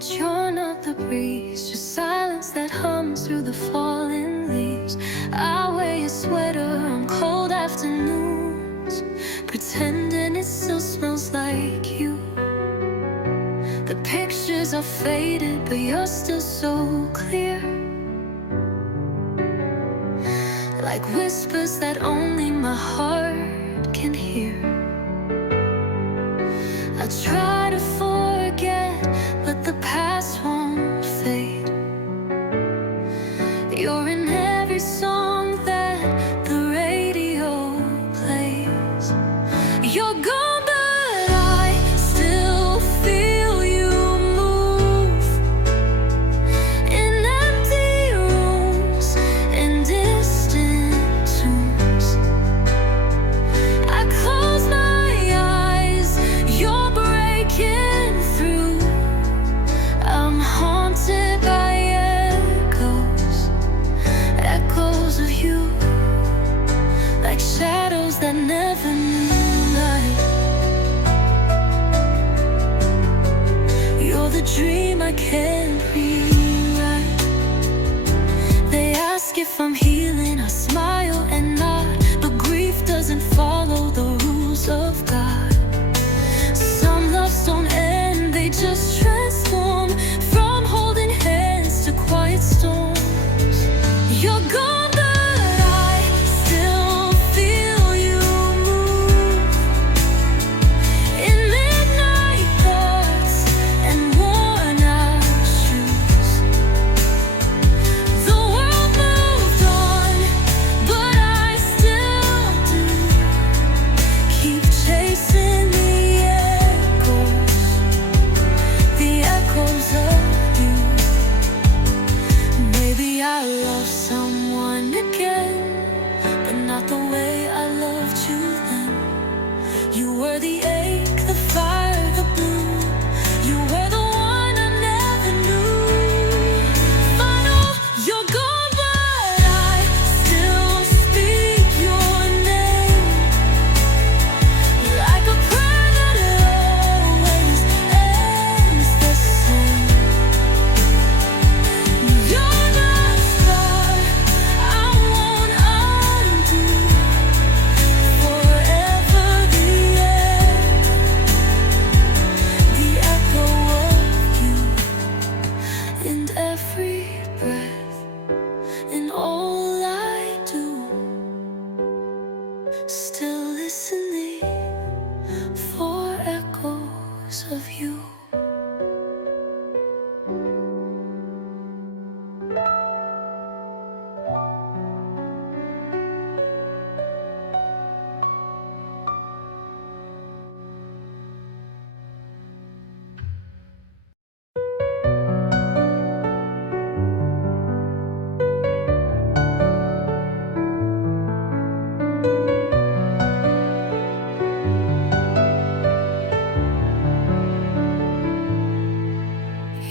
but you're not the breeze, just silence that hums through the falling leaves. I wear your sweater on cold afternoons, pretending it still smells like you. The pictures are faded, but you're still so clear, like whispers that only my heart can hear. I try to forget, but the past won't fade. You're in every song that the radio plays. You're gone, but I still feel you move in empty rooms and distant tunes. I close my eyes, you're breaking through. I'm haunted by echoes of you, like shadows that never knew light. You're the dream I can't rewrite. They ask if I'm healing, I smile and nod, but grief doesn't follow the rules of God. Some loves don't end, they just transform, from holding hands to quiet storms. You're gone, but I still feel you move in midnight thoughts and worn out shoes. The world moved on, but I still do. Keep chasing the echoes of you. Maybe I love someone again, but not the way I loved you then. You were the ache, the fire, the blue. You were the one I never knew. Final, you're gone, but I still speak your name, like a prayer that always ends the same. You're the star I won't undo, forever the end, the echo of you in every breath, in all I do. Still listening for echoes of you.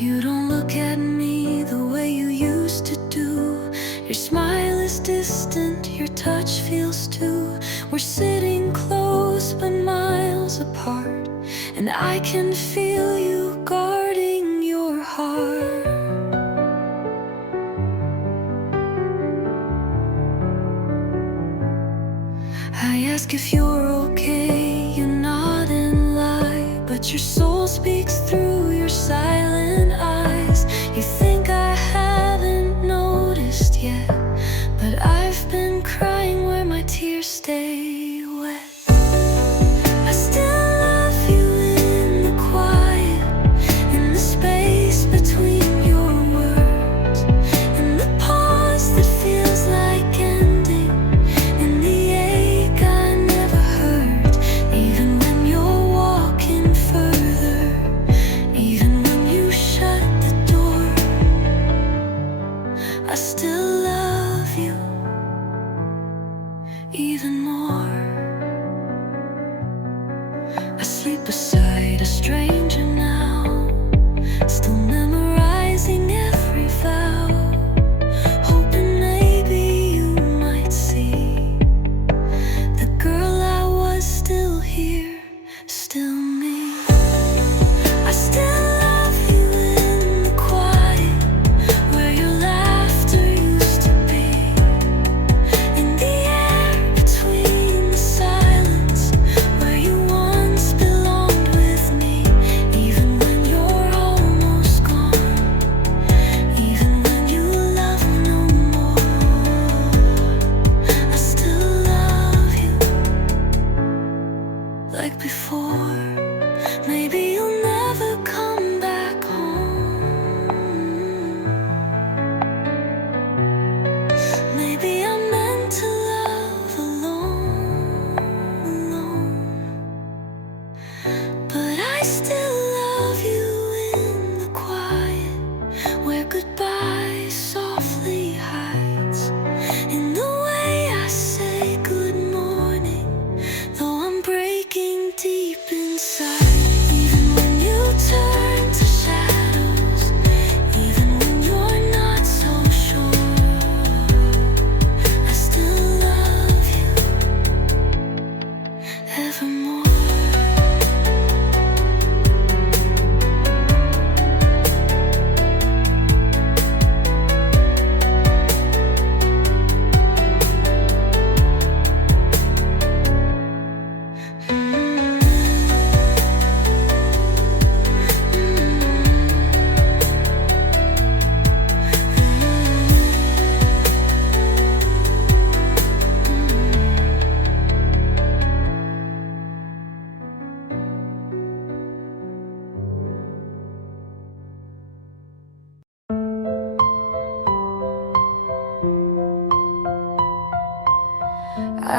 You don't look at me the way you used to do. Your smile is distant, your touch feels too. We're sitting close but miles apart, and I can feel you guarding your heart. I ask if you're okay, you're not in lie, but your soul speaks through your silent eyes. You think I haven't noticed yet, but I've been crying where my tears stay wet. I still love you in the quiet, in the space between your words, in the pause that feels like ending, in the ache I never hurt, even when you're walking further, even when you shut the door. I still love you even more. I sleep beside a stranger now, still memorizing every vow, hoping maybe you might see the girl I was still here, still me. I still love you in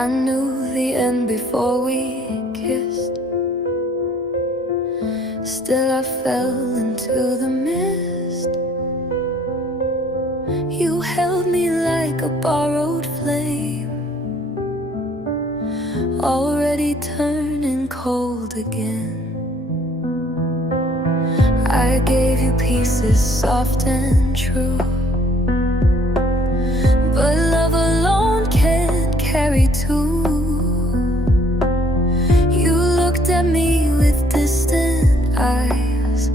I knew the end before we kissed. Still I fell into the mist. You held me like a borrowed flame, already turning cold again. I gave you pieces soft and true, but love alone can't carry two. You looked at me with distant eyes,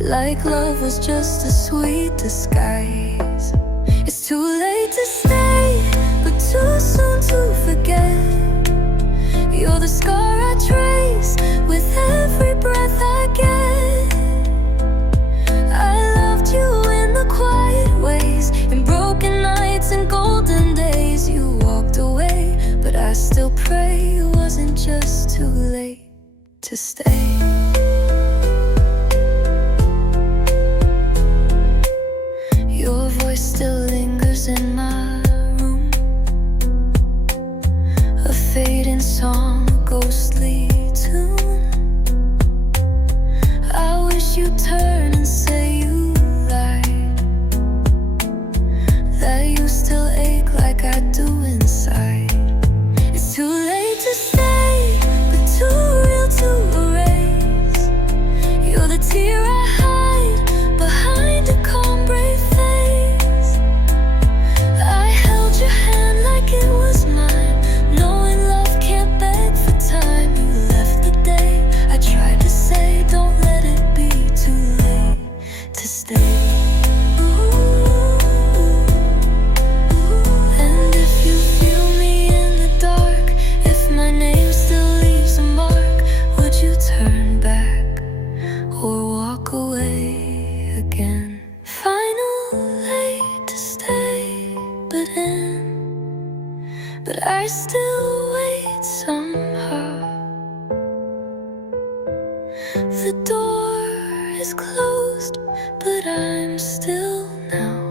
like love was just a sweet disguise. It's too late to stay, but too soon to forget. You're the scar I trace with every breath I get. I loved you in the quiet ways, in broken nights and golden days. You walked away, but I still pray it wasn't just too late to stay. Your voice still lingers in my room, a fading song, a ghostly tune. I wish you'd turn and say you lied, that you still ache like I do inside. It's too late to stay, but too real to erase. You're the tear I hide behind a calm, brave face. I held your hand like it was mine, knowing love can't beg for time. You left the day I tried to say, don't let it be too late to stay. And if you feel me in the dark, if my name still leaves a mark, would you turn back or walk away again? Final late to stay, but I still wait somehow. The door is closed, but I'm still now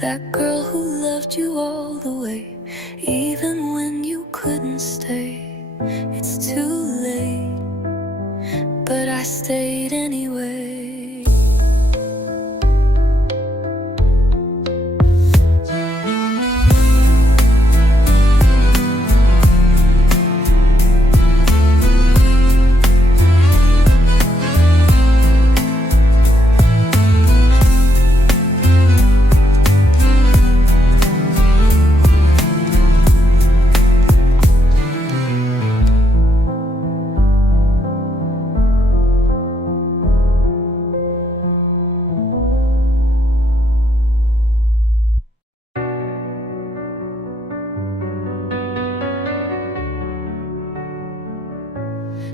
that girl who loved you all the way, even when you couldn't stay. It's too late, but I stayed anyway.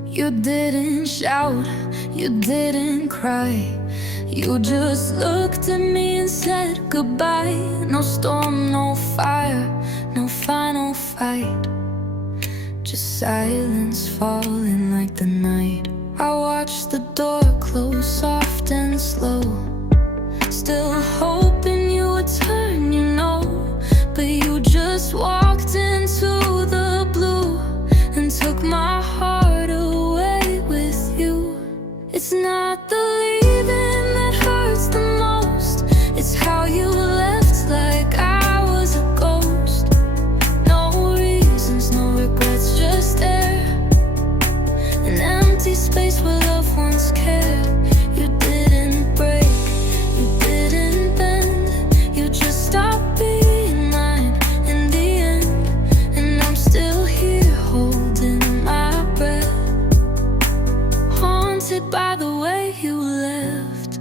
You didn't shout, you didn't cry. You just looked at me and said goodbye. No storm, no fire, no final fight, just silence falling like the night. I watched the door close soft and slow, still hoping you would turn, you know. But you just walked into the blue and took my heart away with you. It's not the leaving that hurts the most, it's how you left like I was a ghost. No reasons, no regrets, just air, an empty space where love once cared. You didn't break, you didn't bend, you just stopped being mine in the end. And I'm still here holding my breath, haunted by the way you left.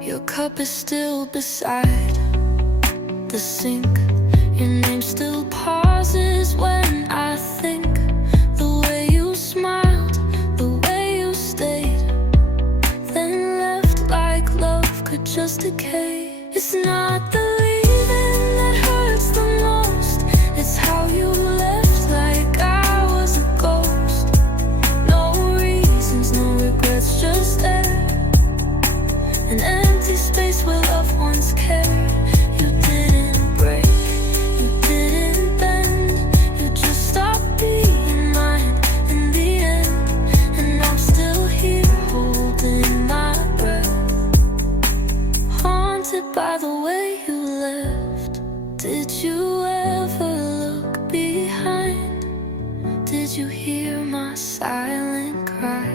Your cup is still beside the sink, your name still pauses when I think. The way you smiled, the way you stayed, then left like love could just decay. It's not the leaving that hurts the most, it's how you left like I was a ghost. No reasons, no regrets, just air, an empty space where love once haunted by the way you left. Did you ever look behind? Did you hear my silent cry?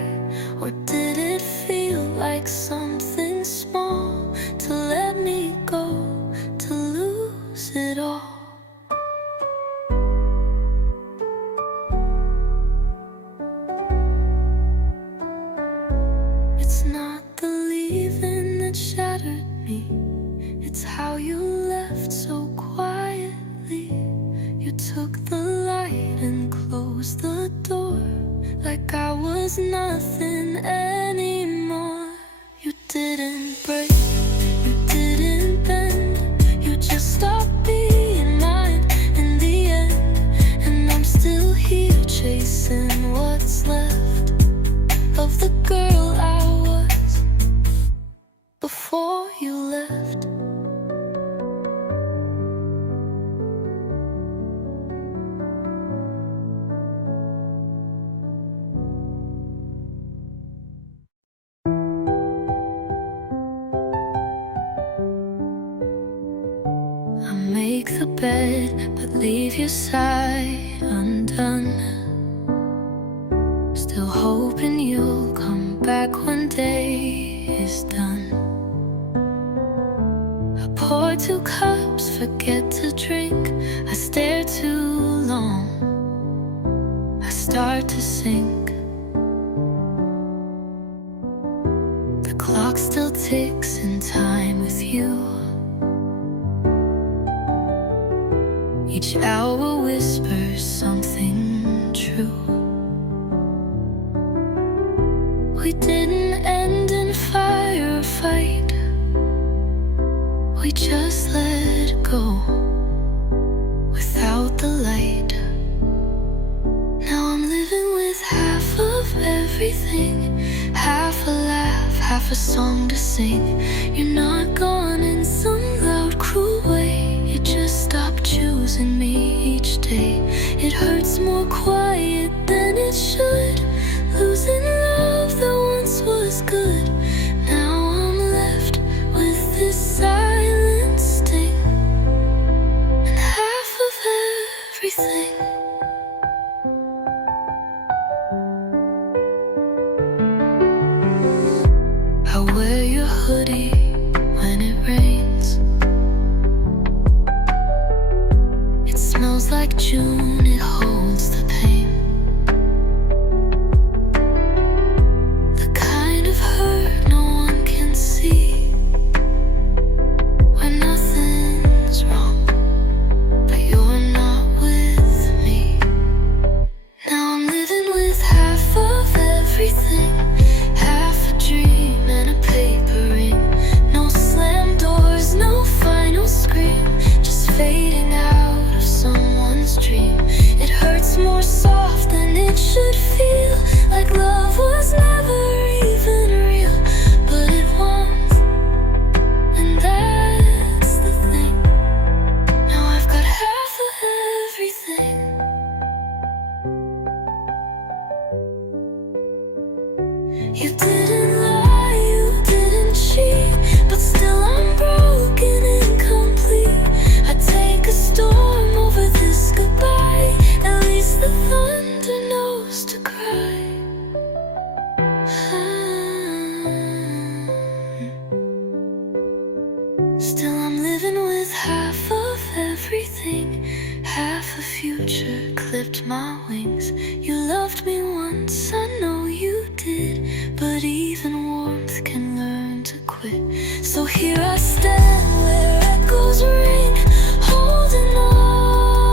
Or did it feel like something small to let me go, to lose it all? It's not the leaving that shattered me, it's how you left so quietly. You took the light and closed the door like I was nothing anymore. You didn't break, you didn't bend, you just stopped being mine in the end. And I'm still here chasing what's left of the girl I was before you left. I make the bed, but leave your side undone. Still hoping you'll come back when day is done. I pour 2 cups, forget to drink. I stare too long, I start to sink. The clock still ticks in time with you. Each hour whispers something true. We didn't end in fire or fight, we just let go without the light. Now I'm living with half of everything, half a laugh, half a song to sing. You're not gone in some loud, cruel way, you just stopped choosing me each day. It hurts more quiet than it should, losing love that once was good. Now I'm left with this silent sting and half of everything. I wear your hoodie when it rains. It smells like June, it holds the pain. The kind of hurt no one can see, when nothing's wrong, but you're not with me. Now I'm living with half of everything, half a dream and a paper ring. No slam doors, no final scream, just fading out of someone's dream. It hurts more soft than it should feel, like love was never even real. But it was, and that's the thing. Now I've got half of everything. You didn't lie, you didn't cheat, but still I'm broken, incomplete. I take a storm over this goodbye, at least the thunder knows to cry. Still I'm living with half of everything, half a future clipped my wings. You loved me once, I know you did, but even warmth can learn to quit. So here I stand where echoes ring, holding on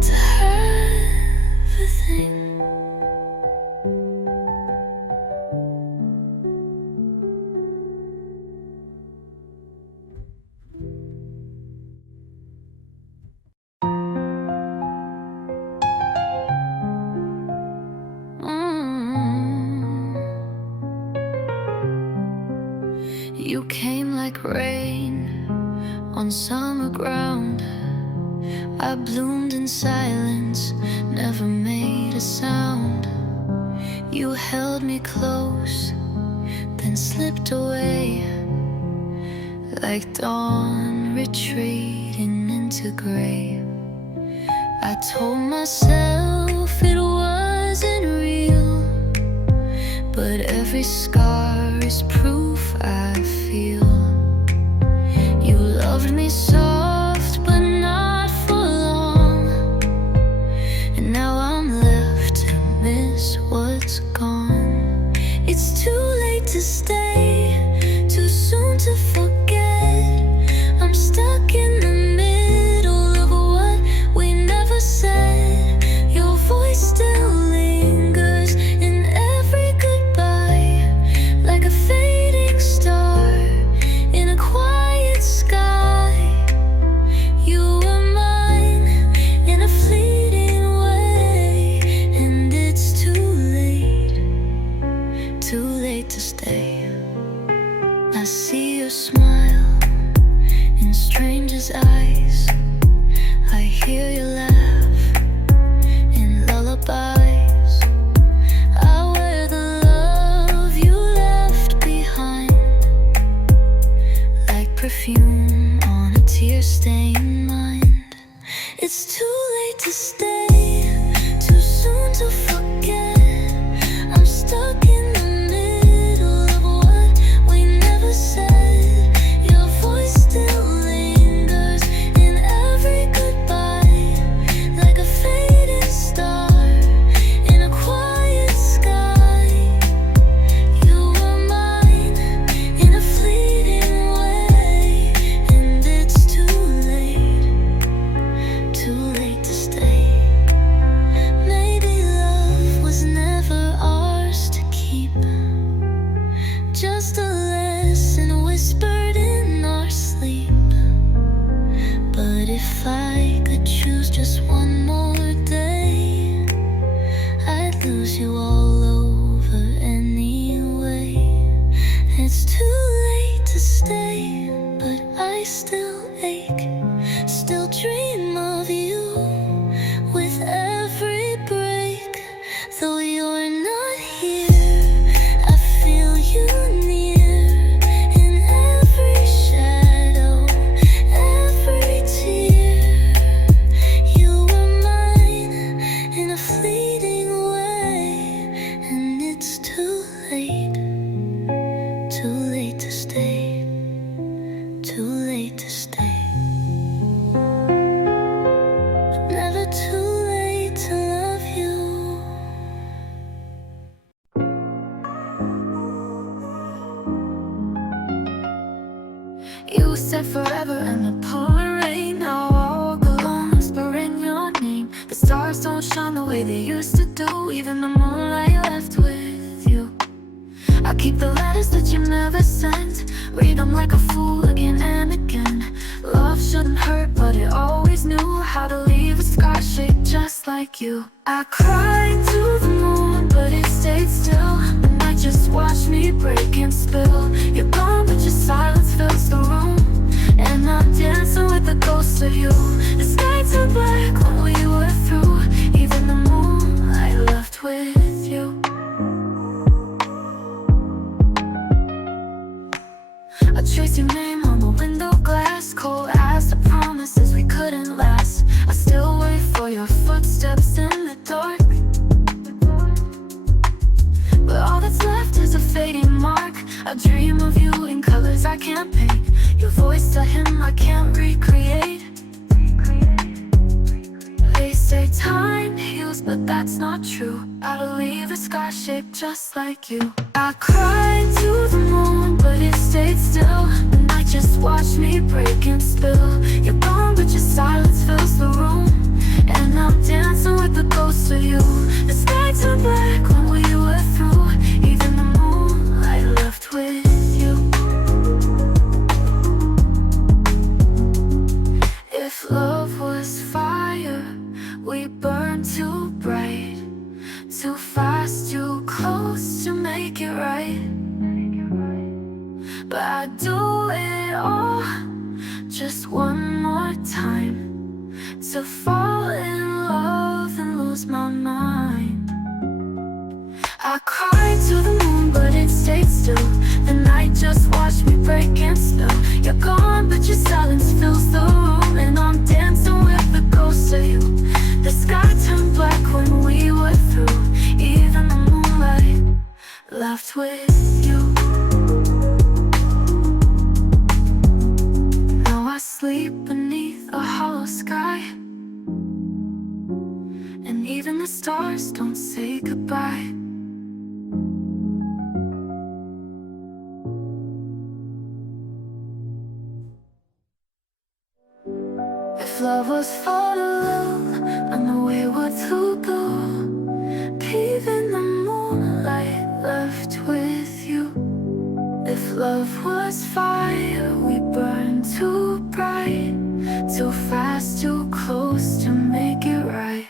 to half a thing. You came like rain on summer ground. I bloomed in silence, never made a sound. You held me close, and slipped away, like dawn retreating into gray. I told myself it wasn't real, but every scar is proof I feel. You loved me soft, but not for long, and now I'm left to miss what's gone. It's too late to stay, too soon to forget. I'm stuck in the middle of what we never said. Your voice still lingers in every goodbye, like a fading star in a quiet sky. You were mine in a fleeting way, and it's too late to stay. I see your smile in strangers' eyes, I hear you laugh in lullabies. I wear the love you left behind, like perfume on a tear-stained mind. It's too late to stay, too soon to forget. I'm stuck in the middle of what we never said. Your voice still lingers in every goodbye, like a fading star in a quiet sky. You were mine in a fleeting way, and it's too late to stay. Maybe love was never ours to keep, just a lesson whispered in our sleep. But if I could choose just one more day, I'd lose you all over anyway. It's too late to stay, but I still ache, still dream of you with every break. Though you're not here, I feel you near in every shadow, every tear. You were mine in a fleeting way, and it's too late to stay, too late to stay. Never too late to love you. You said forever and the pouring rain. Now I walk alone, whispering your name. The stars don't shine the way they used to do. Even the moonlight left with you. I keep the letters that you never sent, read them like a fool again and again. Love shouldn't hurt, but it always knew how to leave a scar shaped just like you. I cried to the moon, but it stayed still. The night just watched me break and spill. You're gone, but your silence fills the room, and I'm dancing with the ghost of you. The sky turned black when we were through. Even the moonlight left with you. I traced your name on the window glass, cold as the promises we couldn't last. I still wait for your footsteps in the dark, but all that's left is a fading mark. I dream of you in colors I can't paint, your voice a hymn I can't recreate. They say time heals, but that's not true. I'll leave a scar shaped just like you. I cried to the moon, but it stayed still. The night just watched me break and spill. You're gone, but your silence fills the room, and I'm dancing with the ghost of you. The sky turned black when we were through. Even the moonlight left with you. If love was fire, we burned too bright, too fast, too close to make it right. But I'd do it all just one more time, to fall in love and lose my mind. I cried to the moon, but it stayed still. You're gone, but your silence fills the room, and I'm dancing with the ghost of you. The sky turned black when we were through. Even the moonlight laughed with you. Now I sleep beneath a hollow sky, and even the stars don't say goodbye. If love was for the love, I know we were to go. Peep in the moonlight, left with you. If love was fire, we burned too bright, too fast, too close to make it right.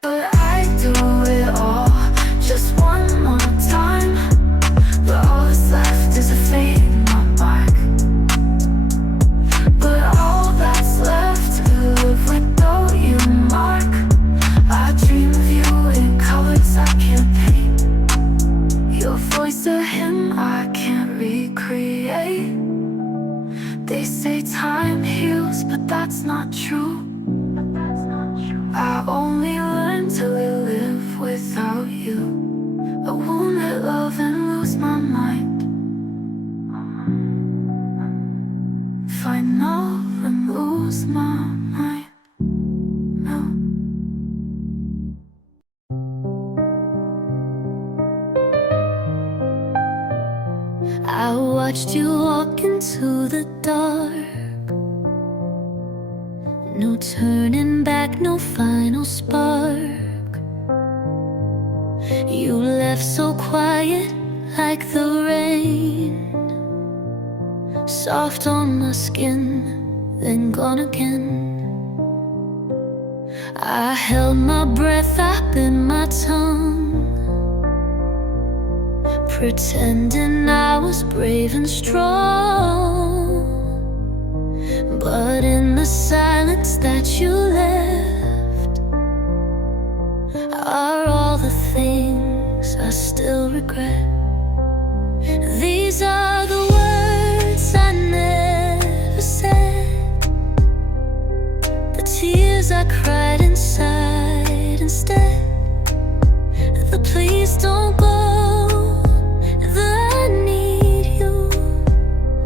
But I do it all just one more time, but all that's left is a fading mark. But all that's left to live without you, Mark. I dream of you in colors I can't paint. Your voice a hymn I can't recreate. They say time heals, but that's not true. I only learned to live without you. I won't let love and lose my mind. Find love and lose my mind. No. I watched you walk into the dark. No turning back, no final spark. You left so quiet, like the rain, soft on my skin, then gone again. I held my breath, I bit my tongue, pretending I was brave and strong. But in the silence that you left are all the things I still regret. These are the words I never said, the tears I cried inside instead, the please don't go, the I need you,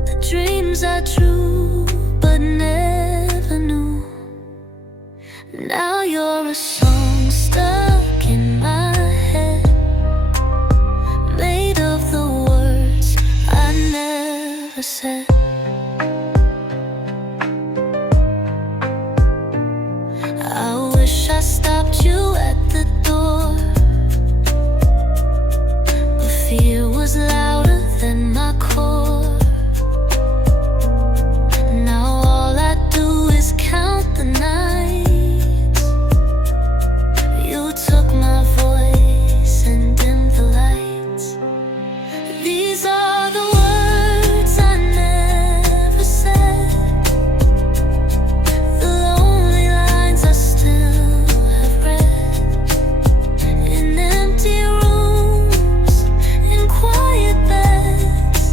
the dreams I drew but never knew. Now you're a song stuck in my head, made of the words I never said. I wish I stopped you at the door, but fear was louder than my core. Now all I do is count the nights you took my voice and dimmed the lights. These are the words I never said, the lonely lines I still have read, in empty rooms, in quiet beds,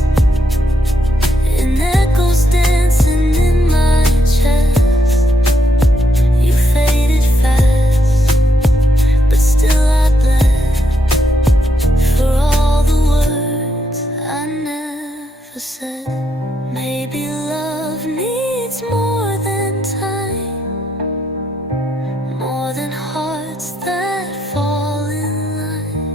in echoes dancing in my chest. You faded fast, but still I bled for all the words I never said. Maybe love needs more than time, more than hearts that fall in line.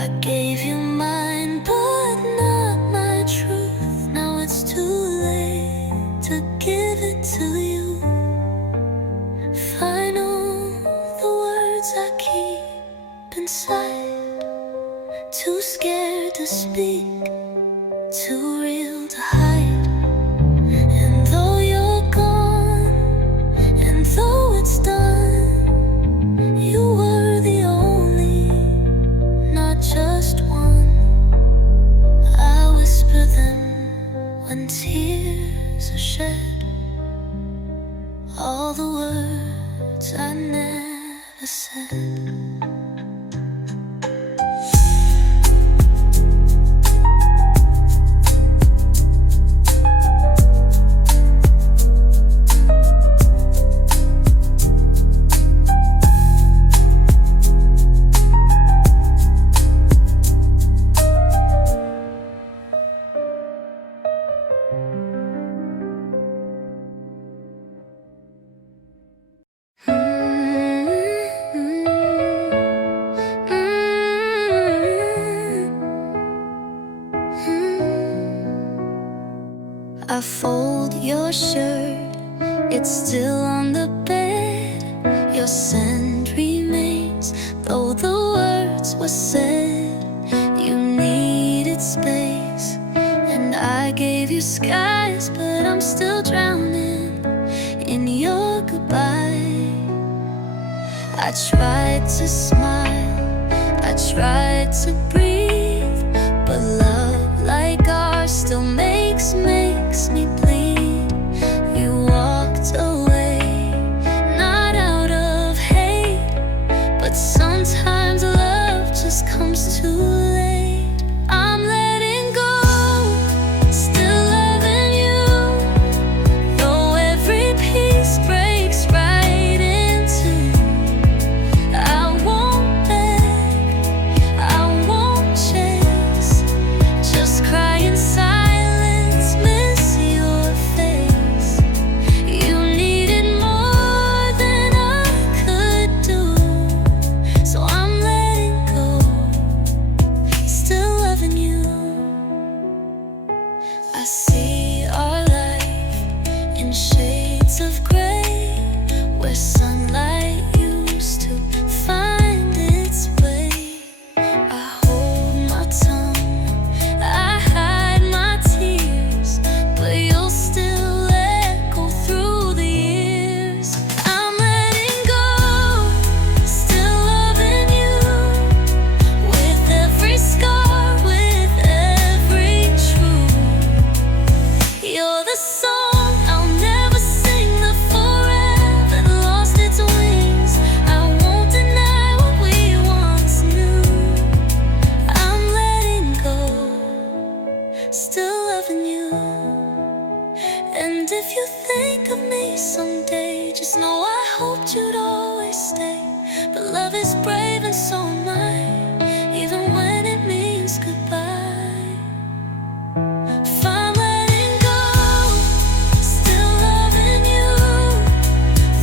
I gave you mine, but not my truth. Now it's too late to give it to you. Final, the words I keep inside, too scared to speak, too real to hide. And though you're gone, and though it's done, you were the only, not just one. I whisper them when tears are shed, all the words I never said. I fold your shirt, it's still on the bed. Your scent remains, though the words were said. You needed space, and I gave you skies, but I'm still drowning in your goodbye. I tried to smile, I tried to breathe, but love like ours still makes me bleed. You walked away, not out of hate, but sometimes love just comes too late. I'm letting go, still loving you, though every piece breaks right in two. I won't beg, I won't chase, just cry in silence, miss your face. You needed more than I could do, so I'm letting go, still loving you. I see our life in shades of gray, where sunlight used to find its way. I hold my tongue, I hide my tears, but you'll still echo through the years. I'm letting go, still loving you, with every scar, with every truth. You're the song I'll never sing, the forever that lost its wings. I won't deny what we once knew. I'm letting go, still loving you. And if you think of me someday, just know I hoped you'd always stay. But love is brave and so am I, even when it means goodbye. If I'm letting go, still loving you,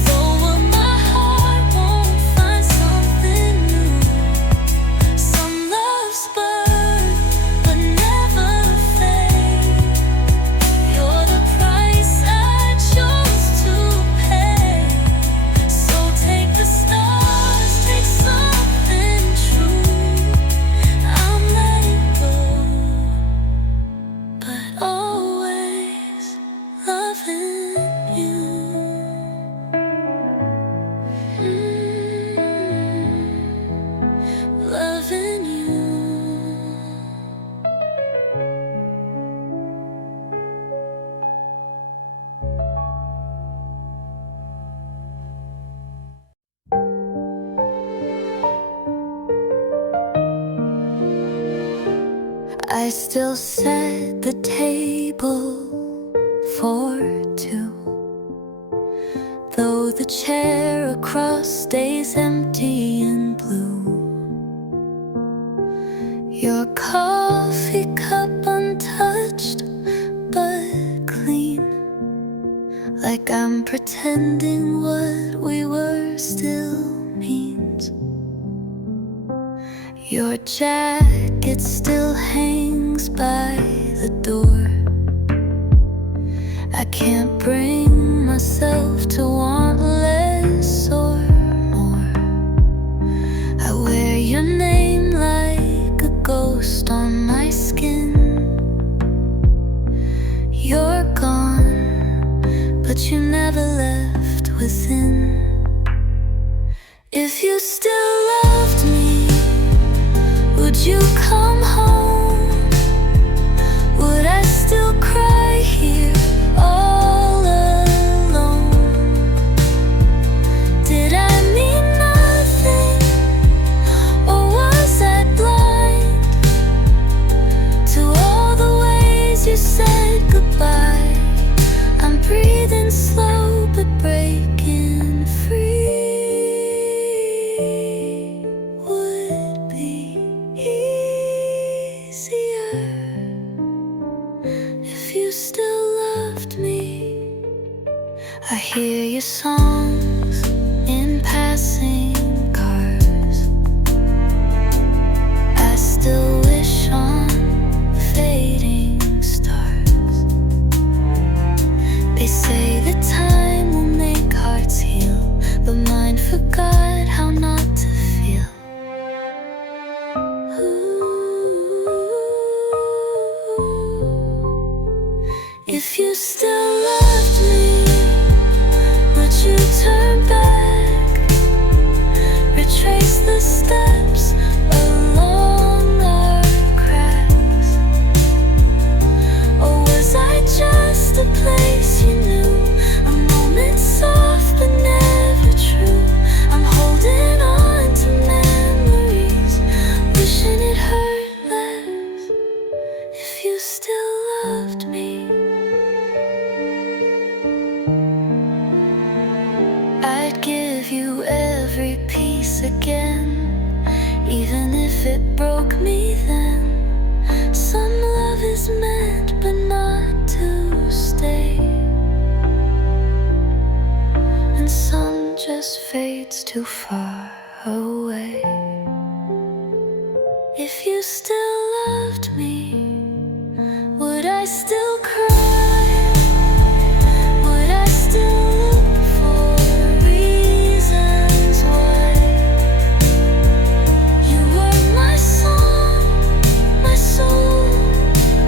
though my heart won't find something new. Some loves burn, but never fade. You're the price I chose to pay. So take the stars, take something true. I'm letting go, but always loving you. Loving you. I still set the table for two, though the chair across stays empty and blue. Your coffee cup untouched but clean, like I'm pretending what we were still means. Your jacket still hangs by the door. I can't bring myself to want less or more. I wear your name like a ghost on my skin. You're gone, but you never left within. If you still loved me, would you come home? Would I still cry here all alone? Did I mean nothing, or was I blind to all the ways you said goodbye? I'm breathing slow but breaking free. Would be easier if you still loved me. I hear your songs in passing cars. I still wish on fading stars. If you still loved me, would you turn back, retrace the steps along our cracks? Or was I just a place you knew, a moment soft but never true? I'm holding on to memories, wishing it hurt less. If you still loved me, I'd give you every piece again, even if it broke me then. Some love is meant but not to stay, and some just fades too far away. If you still loved me, would I still cry? Would I still look for reasons why? You were my song, my soul,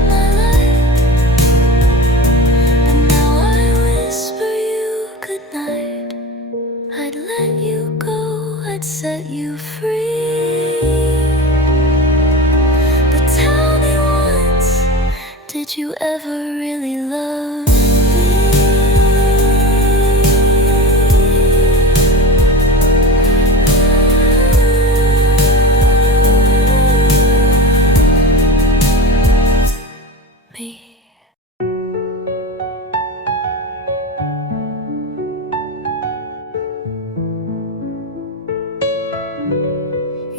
my life. And now I whisper you goodnight. I'd let you go, I'd set you free. But tell me once, did you ever really love me?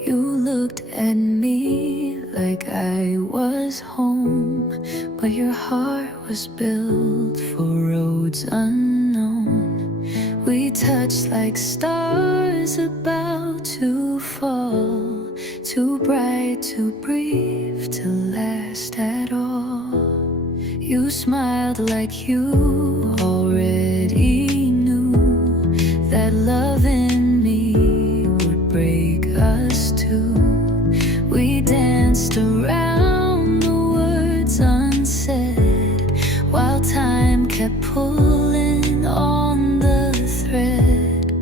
You looked at me like I was home, but your heart was built for roads unknown. We touched like stars about to fall, too bright, too brief to last at all. You smiled like you already knew that love in me would break us too. We danced around the words unsaid, while time kept pulling on the thread.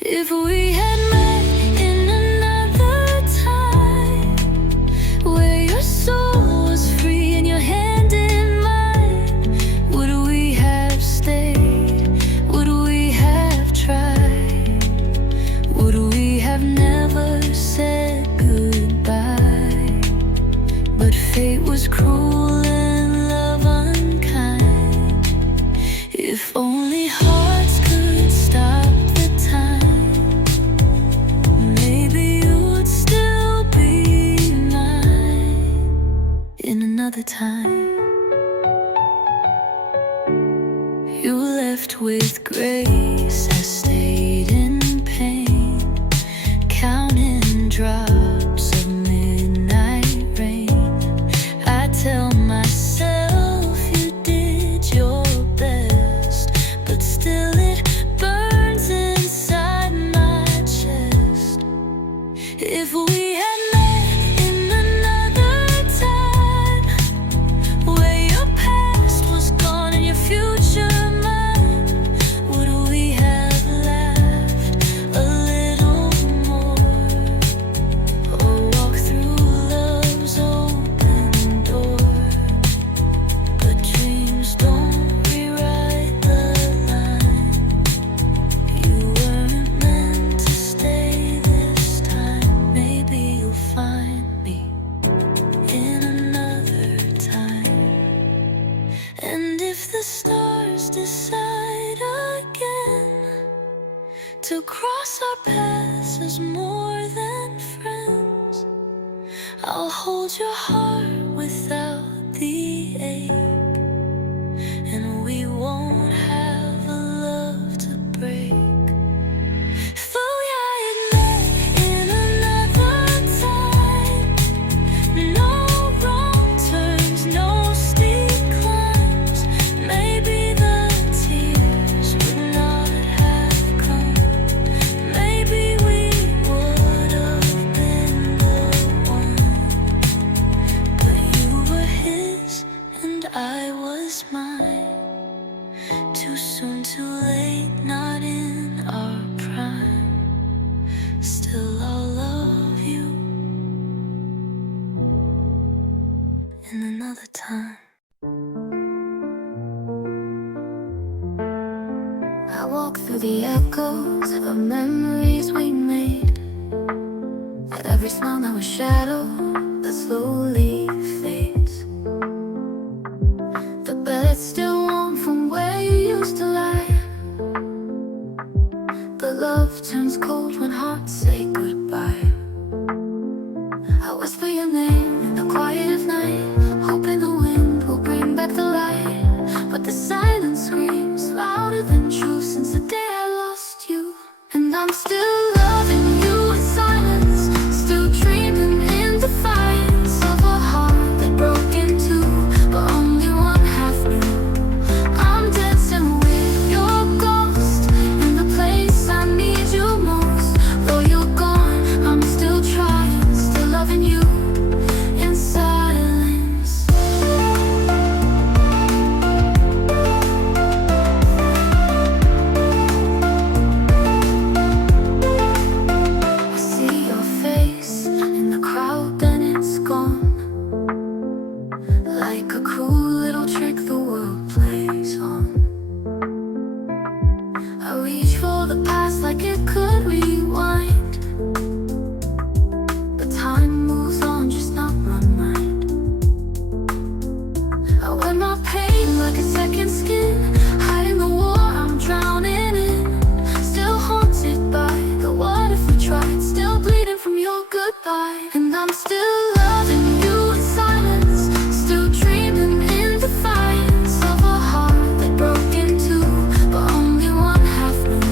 If we had met in another time, where your soul was free and your hand in mine, would we have stayed? Would we have tried? Would we have never said goodbye? But fate was cruel and love unkind. If only hearts could stop the time, maybe you'd still be mine in another time. You left with grace, I stayed in pain, counting drops of midnight rain. I tell myself you did your best, but still it burns inside my chest. If we had met in another time, where your past was gone and your future mine, would we have laughed a little more, or walked through love's open door? But dreams don't rewrite the line. You weren't meant to stay this time. Maybe you'll find me in another time. And if the stars decide again to cross our paths as more than friends, I'll hold your heart without the ache, and we won't have a love to break. For we had met in another time, no wrong turns, no steep climbs. Maybe the tears would not have come. Maybe we would have been the one, but you were his and I was was mine. Too soon, too late, not in our prime. Still I'll love you in another time. I walk through the echoes of memories we made. At every smile now a shadow that slowly fades. The bed's still warm from where you used to lie, but love turns cold when hearts say goodbye. I whisper your name in the quiet of night, hoping the wind will bring back the light. But the silence screams louder than truth since the day I lost you. And I'm still loving you in silence, still dreaming in defiance of a heart that broke in two, but only one half knew. I'm dancing with your ghost in the place I need you most. Though you're gone, I'm still trying, still loving you in silence. I see your face in the crowd, then it's gone. Like a cruel little trick the world plays on. I reach for the past like it could rewind, but time moves on, just not my mind. I wear my pain like a second skin, hiding the war I'm drowning in. Still haunted by the what if we tried, still bleeding from your goodbye. And I'm still loving you in silence, still dreaming in defiance of a heart that broke in two, but only one half knew.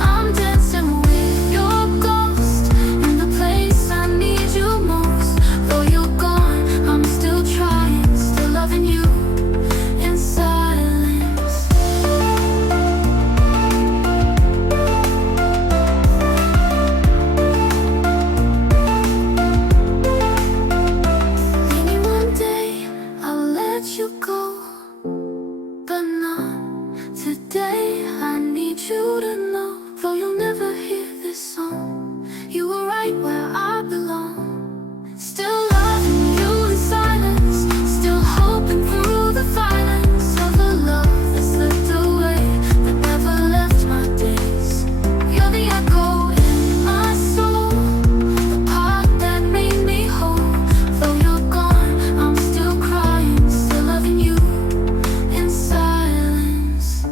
I'm dancing with your ghost in the place I need you most. Though you're gone, I'm still trying, still loving you in silence. Maybe one day I'll let you go, but not today. I need you to know, though you'll never hear this song, you were right where I belong. Still loving you in silence, still hoping through the violence of a love that slipped away, that never left my days. You're the echo in my soul, the part that made me whole. Though you're gone, I'm still crying, still loving you in silence.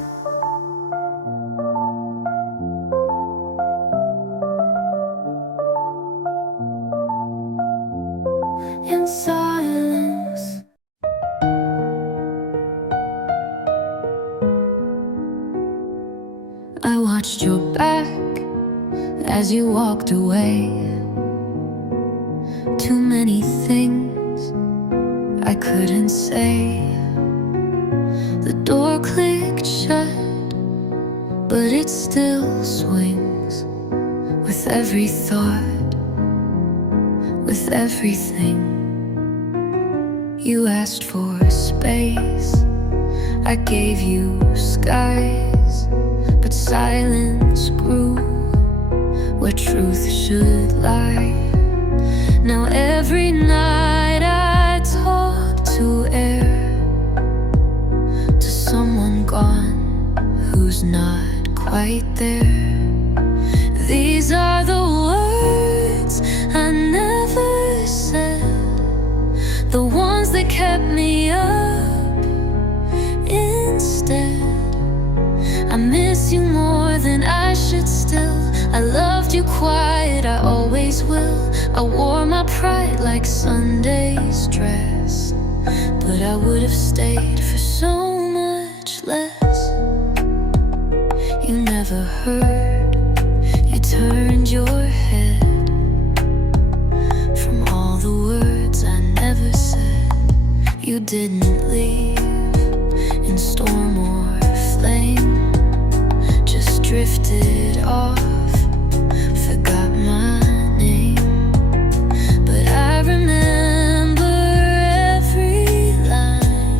In silence. I watched your back as you walked away. Too many things I couldn't say. The door clicked shut, but it still swings with every thought, with everything. You asked for space, I gave you skies, but silence grew where truth should lie. Now every night I talk to air, to someone gone who's not quite there. These are the words I never said, the ones that kept me up instead. I miss you more than I should still. I loved you quiet, I always will. I wore my pride like Sunday's dress, but I would have stayed for so much less. You never heard, you turned your head from all the words I never said. You didn't leave in storm or flame, just drifted off, forgot my name. But I remember every line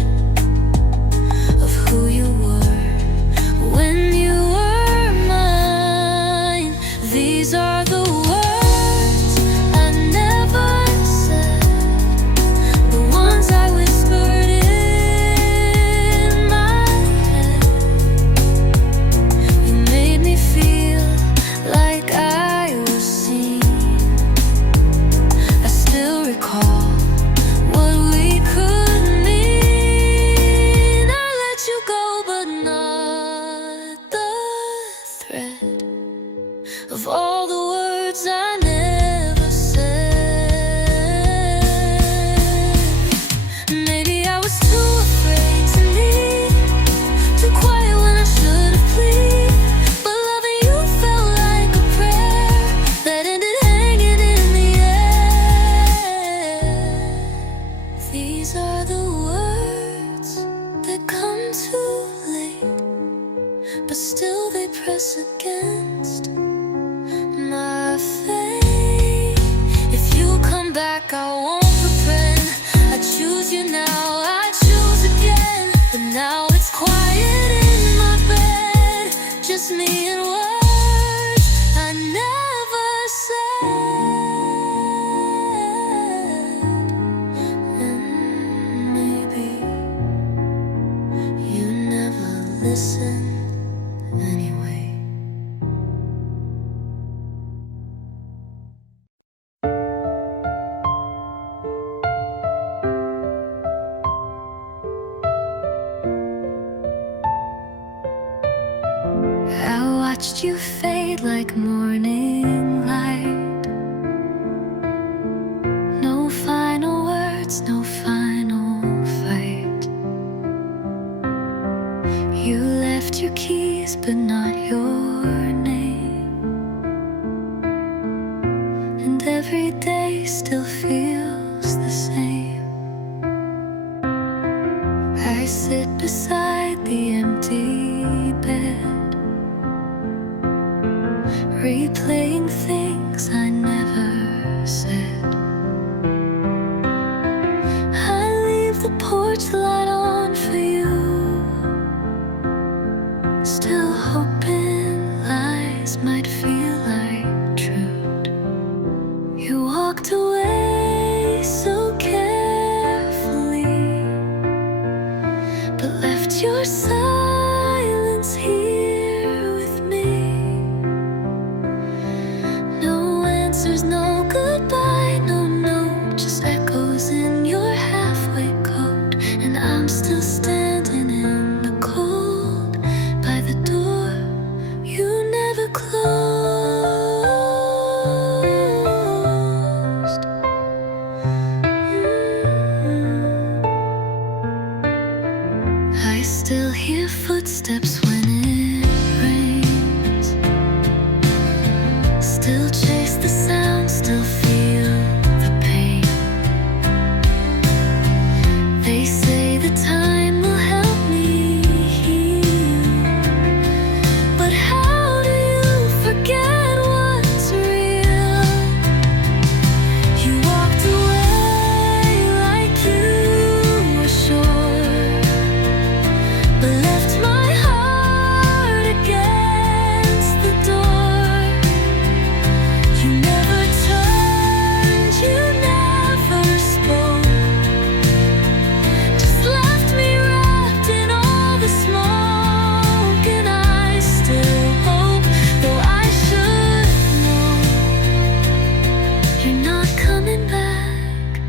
too late, but still they press against my fate. If you come back, I won't pretend. I choose you now, I choose again. But now it's quiet in my bed, just me and words I never said. And maybe you never listened anyway. I watched you fade like morning light. No final words, no final fight. You left your keys, but not your name. And every day still feels the same. I sit beside the empty bed, replaying things I never said. I leave the porch light on for you, still hoping lies might feel like truth. You walked away so carefully, but left your silence here with me. No answers, no goodbye, no note, just echoes in your halfway coat. And I'm still standing in the cold by the door you never closed. I still hear footsteps when it rains, still chase the sound, still feel the pain. They say the time will help me heal, but how do you forget what's real? You walked away like you were sure, but left my heart against the door. You never turned, you never spoke, just left me wrapped in all the smoke. And I still hope, though I should know, you're not coming back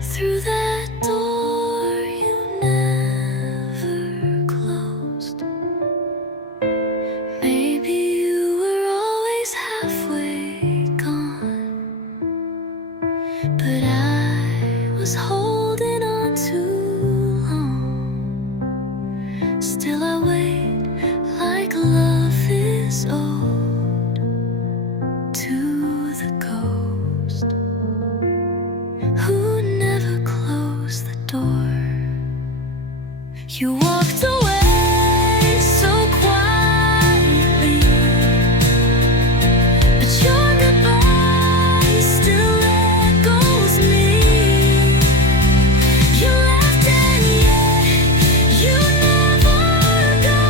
through that door you never closed. Maybe you were always halfway gone, but I was holding on too long. Still I wait like love is owed to the ghost who never closed the door. You walked away so quietly, but your goodbye still echoes me. You left and yet you never go,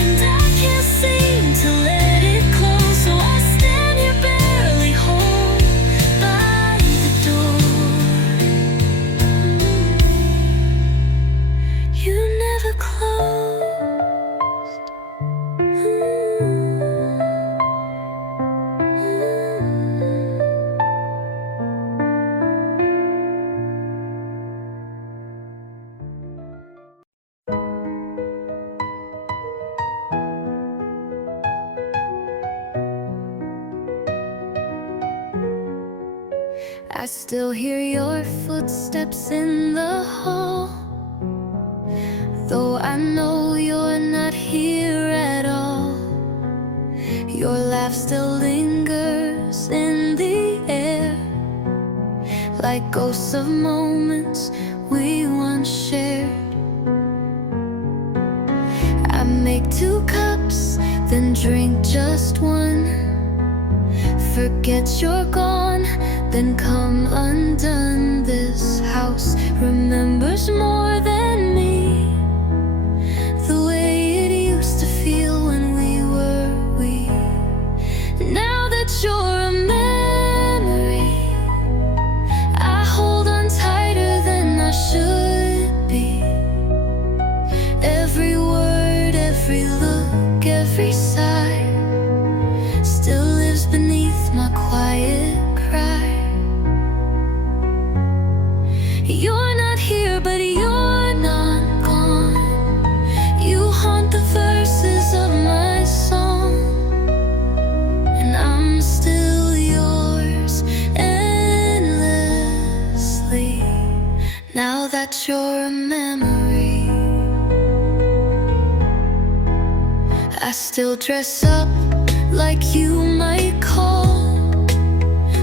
and I can't seem to let it close. So I stand here barely home by the door. You never closed. I still hear your footsteps in the hall, though I know you're not here at all. Your laugh still lingers in the air, like ghosts of moments we once shared. forget you're gone, then come undone. This house remembers more than me, the way it used to feel when we were we. Now that you're a memory, I hold on tighter than I should be. Every word, every look, every sigh still lives beneath my quiet cry. You're not here, but you're not gone. You haunt the verses of my song, and I'm still yours endlessly. Now that you're a memory, I still dress up like you might call,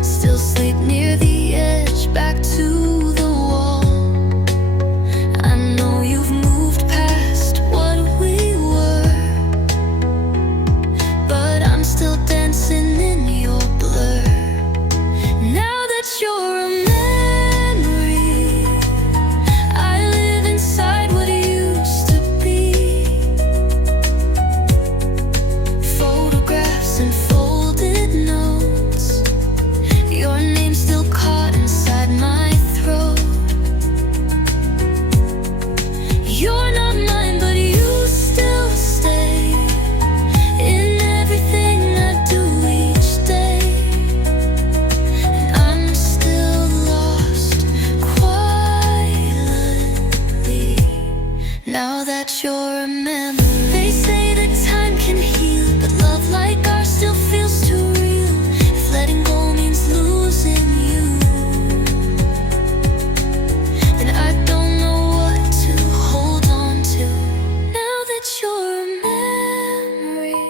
still sleep near the edge, back to the wall. I know you've moved past what we were, but I'm still dancing in your blur. Now that you're a memory, I live inside what used to be. Photographs and folded notes, your name still caught inside my throat. You're not mine, but you still stay in everything I do each day. And I'm still lost quietly, now that you're a memory. They say that time can heal, but love like ours still feels too real. If letting go means losing you, then I don't know what to hold on to. Now that you're a memory,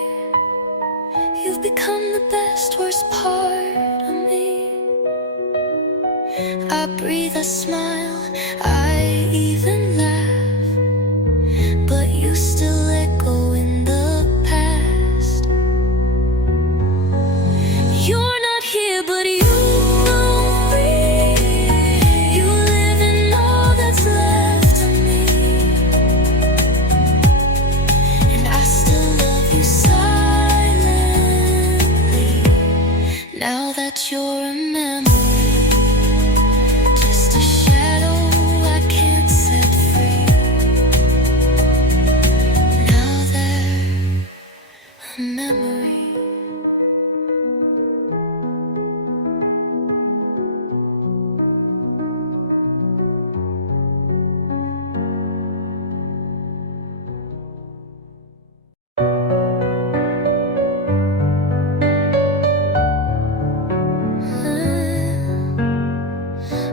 you've become the best, worst part of me. I breathe, I smile, I even laugh, but you still echo in the past. You're not here, but you won't breathe. You live in all that's left of me, and I still love you silently. Now that you're a memory, just a shadow I can't set free. Now they're a memory.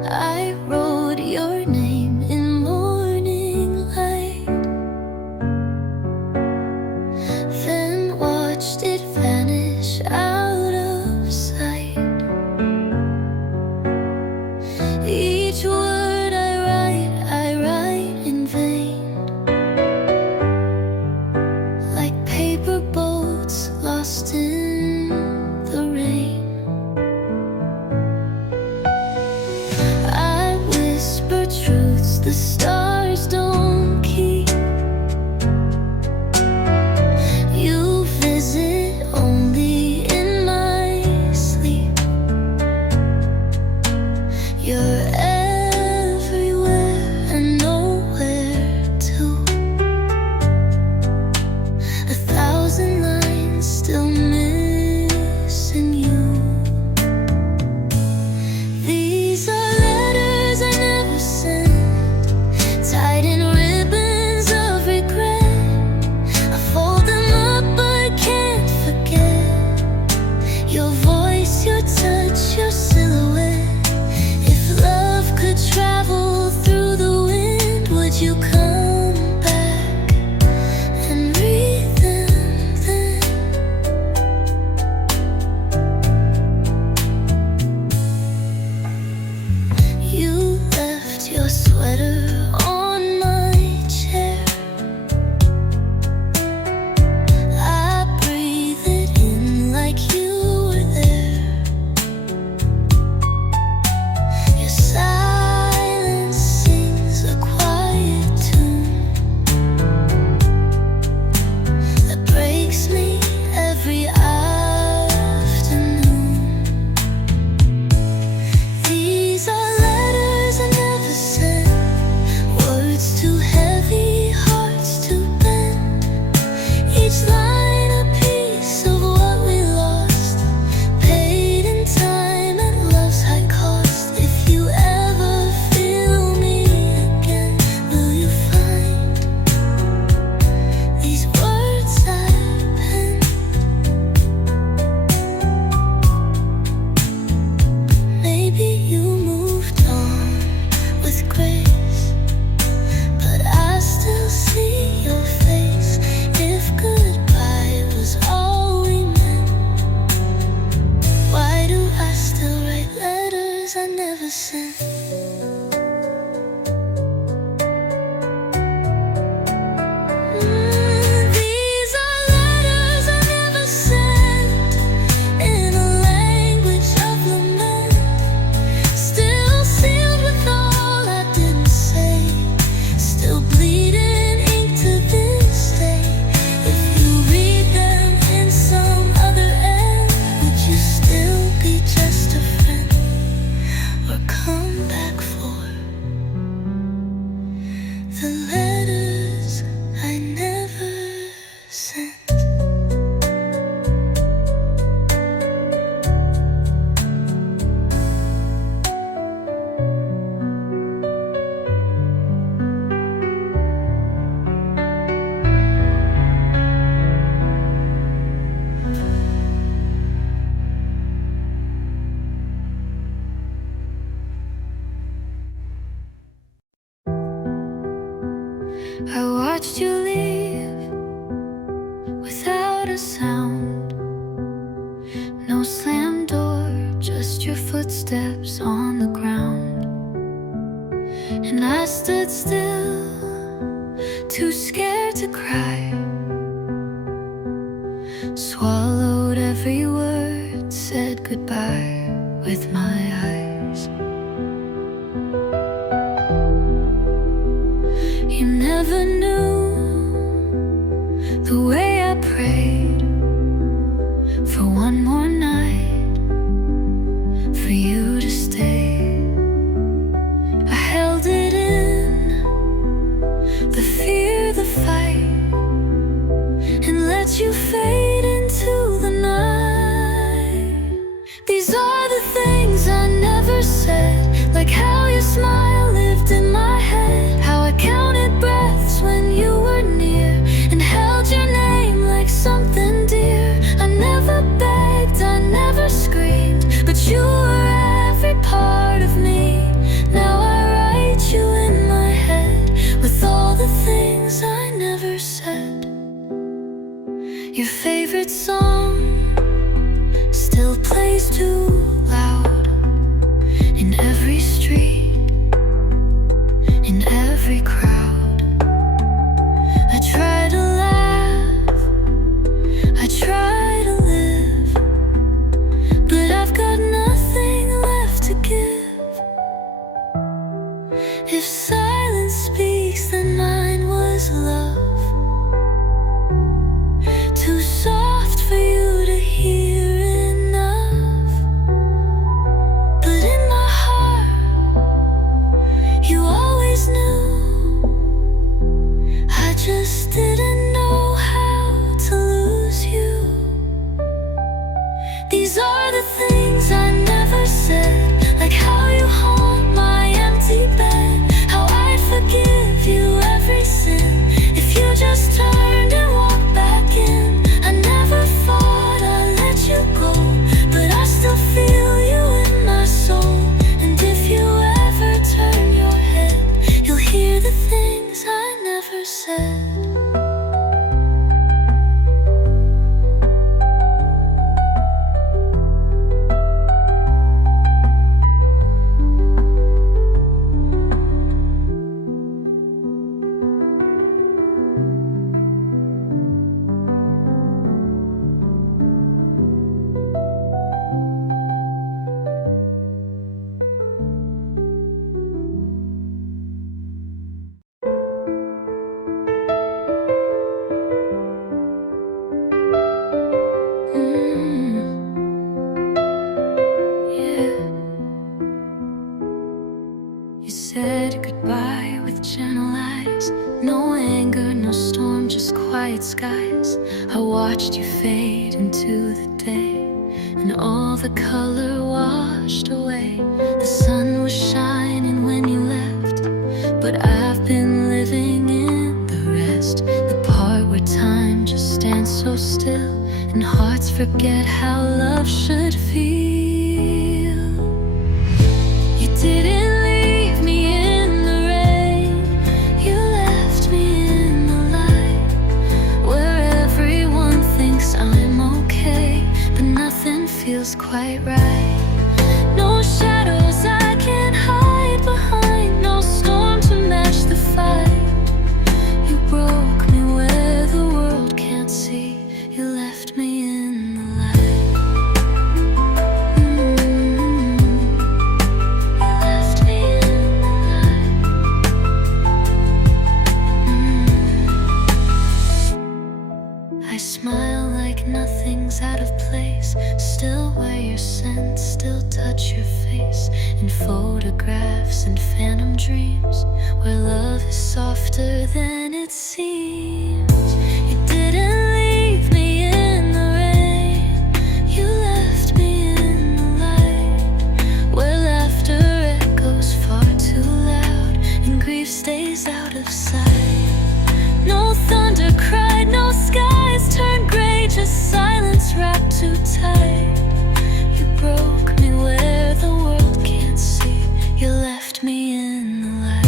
I wrote your name in morning light, then watched it vanish out of sight. Each word I write in vain, like paper boats lost in the rain. I whisper truths the stars don't keep. You visit only in my sleep. You're everywhere and nowhere too. 1,000 lines still missing you. These are letters I never sent, tied in ribbons of regret. I fold them up but can't forget your voice, your touch, your silhouette. If love could travel through the wind, would you come back and read them then? You left your sweater on my chair. I breathe it in like you were there. the letters I never sent. I watched you leave without a sound. No slam door, just your footsteps on the ground. And I stood still, too scared to cry. Swallowed every word, said goodbye with my eyes. You never knew the way I prayed for one more night, for you to stay. I held it in, the fear, the fight, and let you fade into the night. These are the things I never said, like how your smile lived in my head, how I counted breaths when you were near, and held your name like something dear. I never begged, I never screamed, but you were every part of me. Now I write you in my head with all the things I never said. Your favorite song still plays too loud in every street, in every crowd. I try to laugh, I try to live, but I've got nothing left to give. If silence speaks, then mine was love, too soft for you to hear enough. But in my heart, you always knew. I just didn't know how to lose you. These are the things I never said, like how you haunt my empty bed, how I'd forgive you every sin if you just turned and walked back in. I never thought I'd let you go, but I still feel you in my soul. And if you ever turn your head, you'll hear the things I never said. You said goodbye with gentle eyes, no anger, no storm, just quiet skies. I watched you fade into the day, and all the color washed away. The sun was shining when you left, but I've been living in the rest, the part where time just stands so still, and hearts forget how love should feel. You didn't leave me in the rain, you left me in the light, where everyone thinks I'm okay, but nothing feels quite right. No shadows I can hide behind, no storm to match the fight. You broke me where the world can't see, you left me in the light. You left me in the light. I smile like nothing's out of place, still wear your scent, still touch your face, in photographs and phantom dreams, where love is soft seems. You didn't leave me in the rain, you left me in the light, where laughter echoes far too loud and grief stays out of sight. No thunder cried, no skies turned gray, just silence wrapped too tight. You broke me where the world can't see, you left me in the light.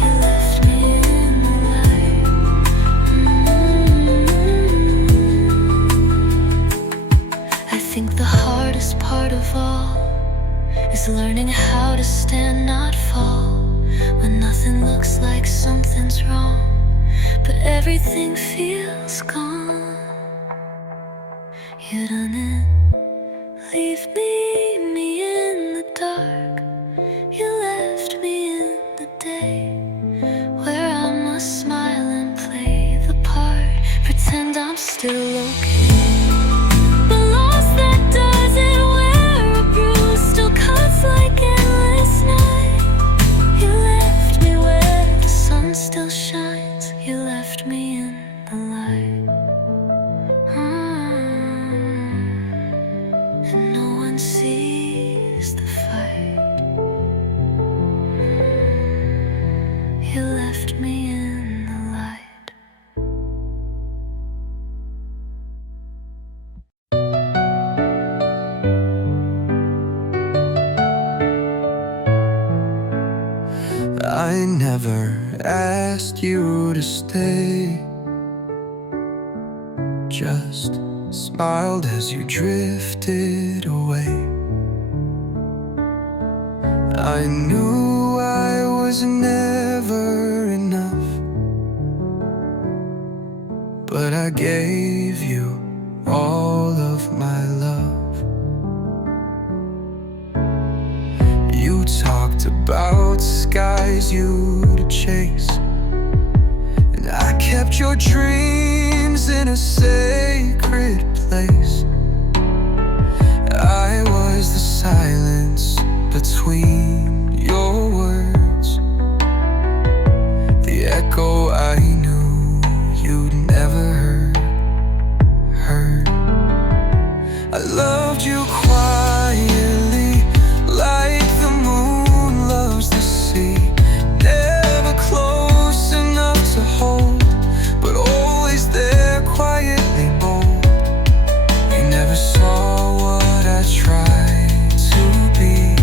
You left me in the light. I think the hardest part of all is learning how to stand, not fall, when nothing looks like something's wrong, but everything feels gone. You didn't leave me in the dark, you left me in the day, where I must smile and play the part, pretend I'm still okay. But loss that doesn't wear a bruise still cuts like endless night. You left me where the sun still shines, you left me in the light. And no one sees the fight. You left me in the light. I never asked you to stay, just smiled as you drifted away. I knew I was never enough, but I gave you all of my love. You talked about skies you'd chase, and I kept your dreams in a sacred place. I was the silence between your words, the echo I knew you'd never heard. I loved you quietly, like the moon loves the sea, never close enough to hold, but always there quietly bold. You never saw what I tried to be,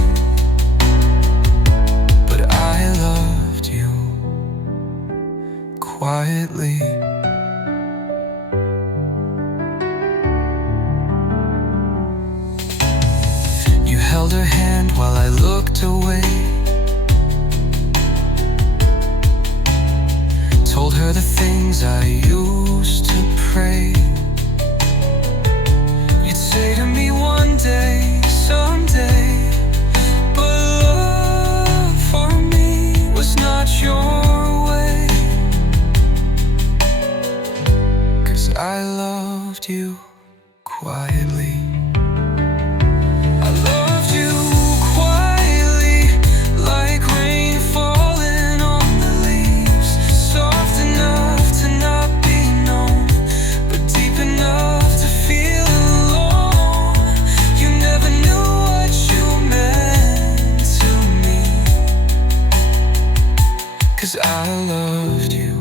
but I loved you quietly. You held her hand while I looked away, told her the things I used to pray. You'd say to me one day, someday, but love for me was not your way, 'cause I loved you quietly. I loved you quietly, like rain falling on the leaves, soft enough to not be known, but deep enough to feel alone. You never knew what you meant to me, 'cause I loved you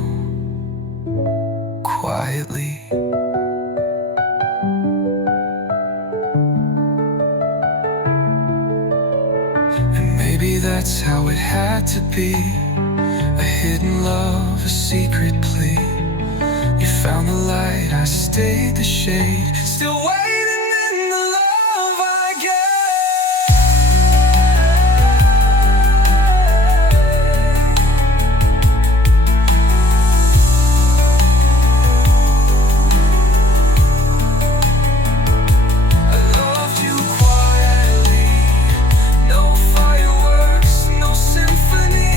quietly. And maybe that's how it had to be, a hidden love, a secret plea. You found the light, I stayed the shade, still waiting in the love I gave. I loved you quietly, no fireworks, no symphony,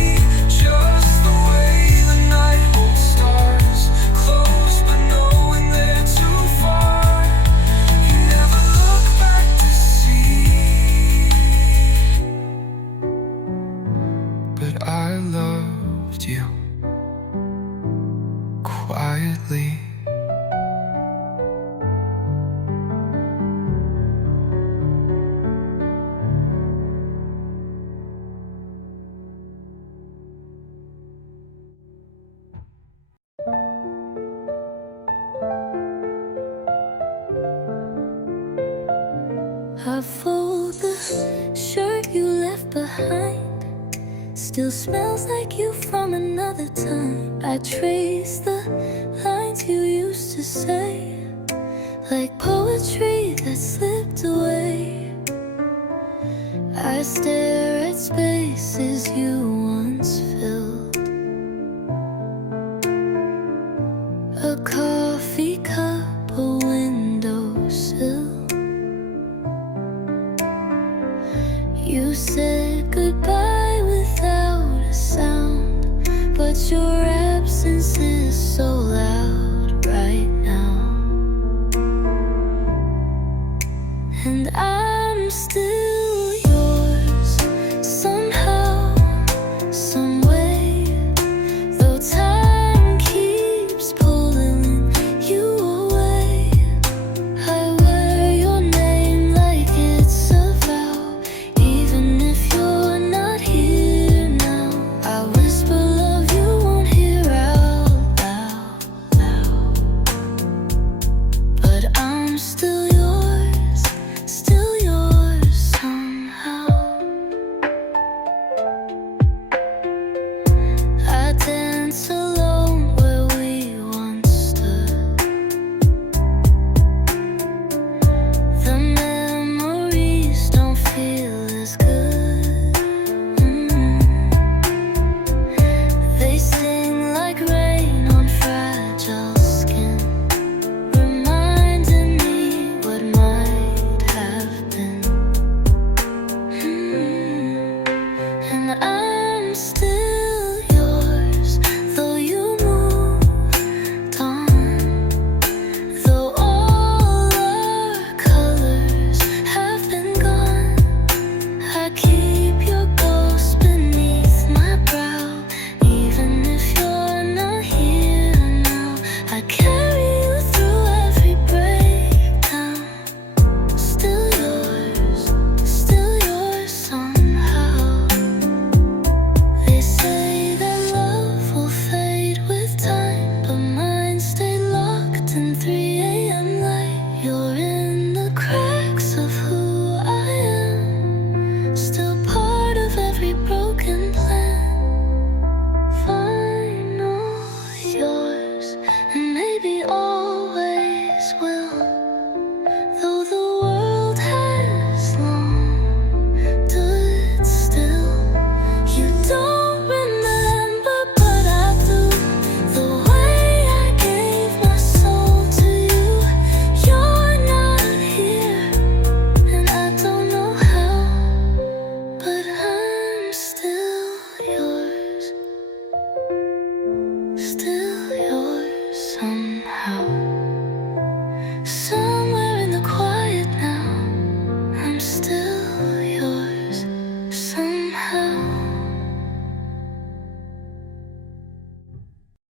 just the way the night holds stars, close but knowing they're too far. you quietly. I fold the shirt you left behind. Still smells like you from another time. I trace the lines you used to say, like poetry that slipped away. I stare at spaces you once filled. A coffee cup, a windowsill. You said goodbye without a sound, but your